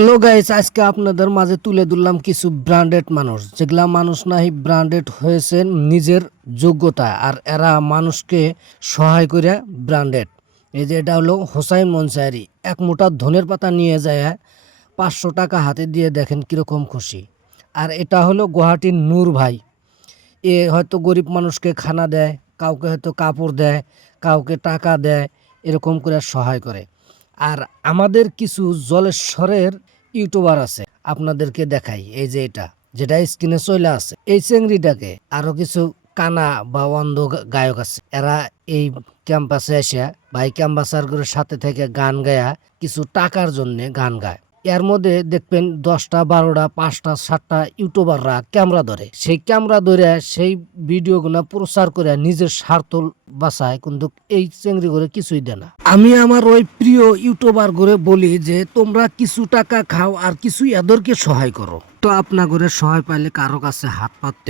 Hello guys, আজকে আপনাদের মাঝে তুলে ধরলাম কিছু ব্র্যান্ডেড মানুষ, যেগুলা মানুষ নাহি ব্র্যান্ডেড হয়েছে নিজের যোগ্যতা, আর এরা মানুষকে সহায় করে ব্র্যান্ডেড। এই যে এটা হলো হোসাইন মনসারি, এক মুঠা ধনের পাতা নিয়ে যায় 500 টাকা হাতে দিয়ে দেখেন কিরকম খুশি। আর এটা হলো গুয়াহাটির নূর ভাই, এ হয়তো গরিব মানুষকে খানা দেয়, কাউকে হয়তো কাপড় দেয়, কাউকে টাকা দেয়, এরকম করে সহায় করে। আর আমাদের কিছু জলেশ্বরের ইউটিউবার আছে, আপনাদেরকে দেখাই। এই যে এটা যেটা স্ক্রিনে চলে আছে, এই চেংড়িটাকে আরো কিছু কানা বা অন্ধ গায়ক আছে, এরা এই ক্যাম্পাসে এসে ভাই ক্যাম্পাসারগুলোর সাথে থেকে গান গায়া কিছু টাকার জন্য গান গায়। এর মধ্যে দেখবেন 10টা 12টা 5টা 7টা ইউটিউবাররা ক্যামেরা ধরে, সেই ক্যামেরা ধরে সেই ভিডিওগুলো প্রচার করে নিজের স্বার্থ বাঁচায়, কিন্তু এই চেংড়ি করে কিছুই দেয় না। আমি আমার ওই প্রিয় ইউটিউবার করে বলি যে তোমরা কিছু টাকা খাও আর কিছু এদেরকে সহায় করো, তো আপনাদের সহায় পাইলে কারো কাছে হাত পাততে